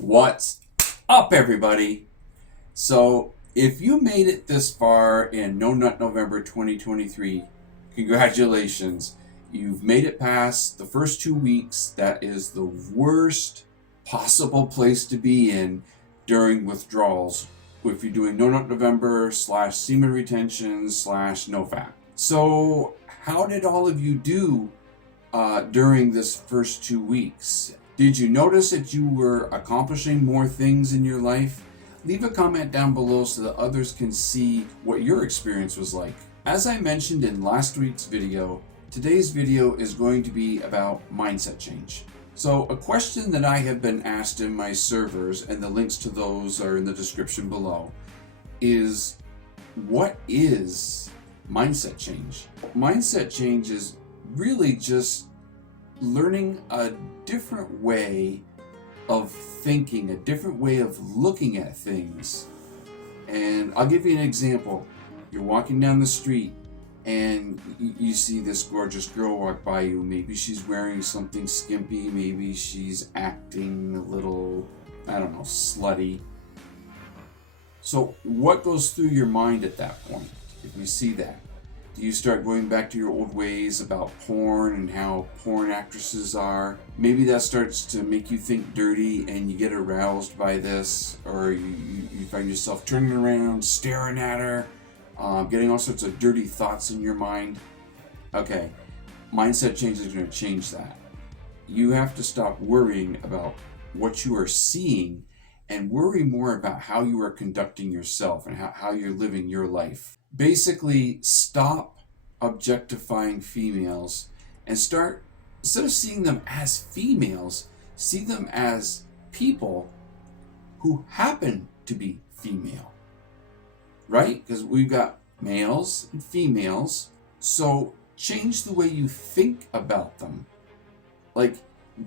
What's up, everybody? So, if you made it this far in No Nut November 2023, congratulations. You've made it past the first 2 weeks. That is the worst possible place to be in during withdrawals if you're doing No Nut November / semen retention / NoFap. So, how did all of you do during this first 2 weeks? Did you notice that you were accomplishing more things in your life? Leave a comment down below so that others can see what your experience was like. As I mentioned in last week's video, today's video is going to be about mindset change. So a question that I have been asked in my servers, and the links to those are in the description below, is what is mindset change? Mindset change is really just learning a different way of thinking, a different way of looking at things. And I'll give you an example. You're walking down the street and you see this gorgeous girl walk by you. Maybe she's wearing something skimpy, maybe she's acting a little, I don't know, slutty. So what goes through your mind at that point if you see that? Do you start going back to your old ways about porn and how porn actresses are? Maybe that starts to make you think dirty and you get aroused by this, or you find yourself turning around, staring at her, getting all sorts of dirty thoughts in your mind. Okay, mindset change is going to change that. You have to stop worrying about what you are seeing and worry more about how you are conducting yourself and how you're living your life. Basically, stop objectifying females and start, instead of seeing them as females, see them as people who happen to be female, right? Because we've got males and females, so change the way you think about them. Like,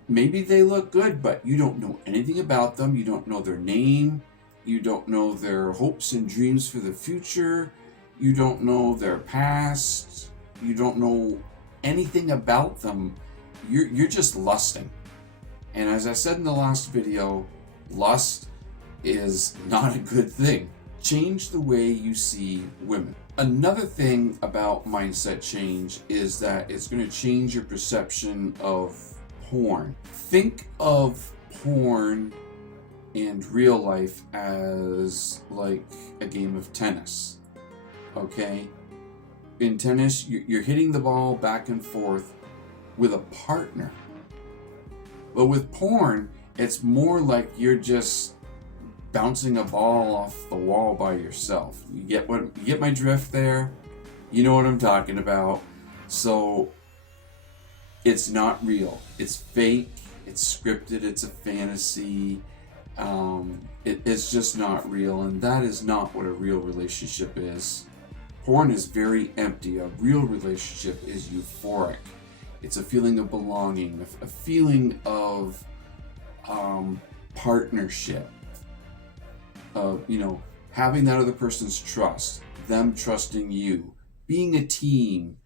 maybe they look good, but you don't know anything about them. You don't know their name. You don't know their hopes and dreams for the future. You don't know their past. You don't know anything about them. You're just lusting. And as I said in the last video, lust is not a good thing. Change the way you see women. Another thing about mindset change is that it's going to change your perception of porn. Think of porn and real life as like a game of tennis. Okay? In tennis, you're hitting the ball back and forth with a partner. But with porn, it's more like you're just bouncing a ball off the wall by yourself. You get my drift there? You know what I'm talking about. So it's not real. It's fake. It's scripted. It's a fantasy. It's just not real, and that is not what a real relationship is. Porn is very empty. A real relationship is euphoric. It's a feeling of belonging, a feeling of partnership, of having that other person's trust, them trusting you, being a team,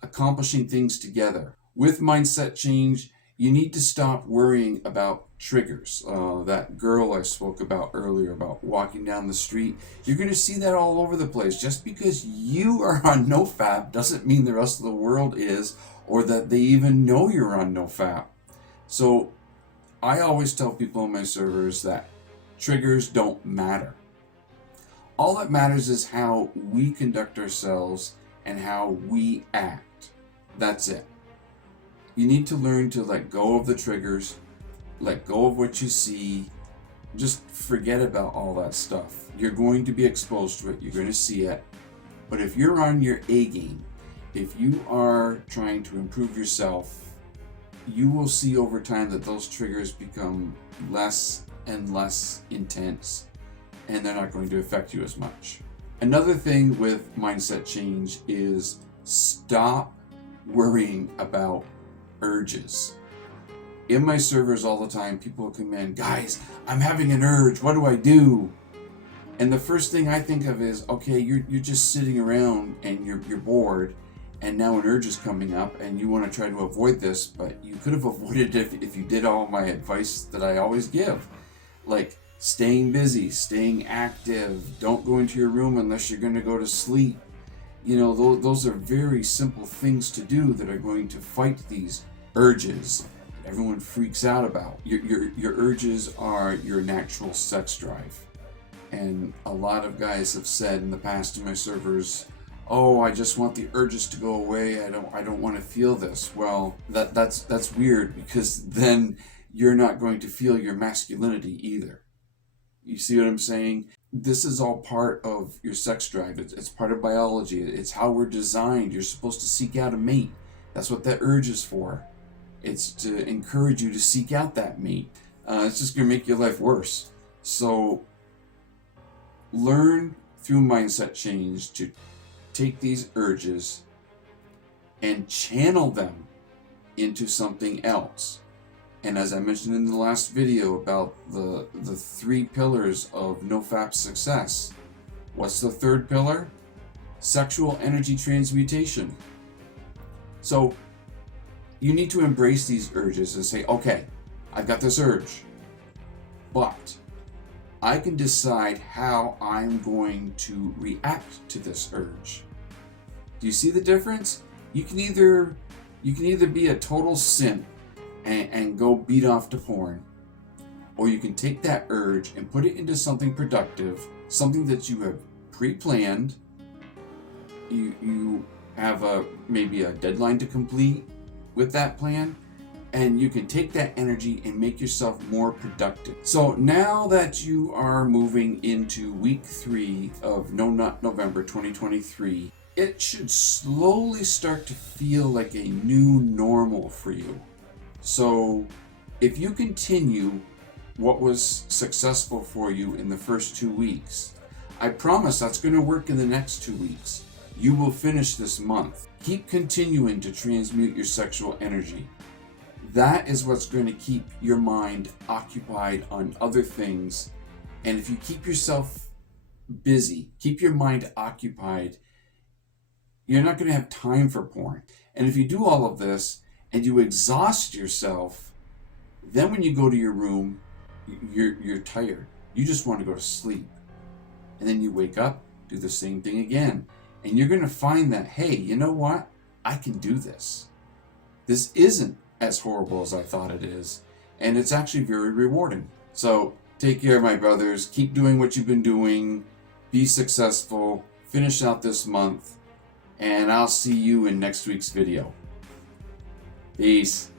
accomplishing things together. With mindset change, you need to stop worrying about triggers. That girl I spoke about earlier, about walking down the street, you're going to see that all over the place. Just because you are on NoFap doesn't mean the rest of the world is, or that they even know you're on NoFap. So I always tell people on my servers that triggers don't matter. All that matters is how we conduct ourselves and how we act. That's it. You need to learn to let go of the triggers, let go of what you see, just forget about all that stuff. You're going to be exposed to it, you're going to see it, but if you're on your A game, if you are trying to improve yourself, you will see over time that those triggers become less and less intense, and they're not going to affect you as much. Another thing with mindset change is stop worrying about urges. In my servers all the time, people will come in, guys, I'm having an urge, what do I do? And the first thing I think of is, okay, you're just sitting around and you're bored, and now an urge is coming up and you want to try to avoid this, but you could have avoided it if you did all my advice that I always give. like staying busy, staying active, don't go into your room unless you're going to go to sleep. You know, those are very simple things to do that are going to fight these urges that everyone freaks out about. Your urges are your natural sex drive. And a lot of guys have said in the past to my servers, oh, I just want the urges to go away. I don't want to feel this. Well, that's weird, because then you're not going to feel your masculinity either. You see what I'm saying? This is all part of your sex drive. It's part of biology. It's how we're designed. You're supposed to seek out a mate. That's what that urge is for. It's to encourage you to seek out that mate. It's just going to make your life worse. So learn through mindset change to take these urges and channel them into something else. And as I mentioned in the last video about the 3 pillars of NoFap success, what's the 3rd pillar? Sexual energy transmutation. So you need to embrace these urges and say, okay, I've got this urge, but I can decide how I'm going to react to this urge. Do you see the difference? You can either be a total simp and go beat off to porn, or you can take that urge and put it into something productive, something that you have pre-planned. You have maybe a deadline to complete with that plan, and you can take that energy and make yourself more productive. So now that you are moving into week 3 of No Nut November 2023, it should slowly start to feel like a new normal for you. So if you continue what was successful for you in the first 2 weeks, I promise that's going to work in the next 2 weeks. You will finish this month. Keep continuing to transmute your sexual energy. That is what's going to keep your mind occupied on other things. And if you keep yourself busy, keep your mind occupied, you're not going to have time for porn. And if you do all of this and you exhaust yourself, then when you go to your room, you're tired. You just want to go to sleep. And then you wake up, do the same thing again. And you're going to find that, hey, you know what? I can do this. This isn't as horrible as I thought it is. And it's actually very rewarding. So take care, my brothers. Keep doing what you've been doing. Be successful. Finish out this month. And I'll see you in next week's video. Peace.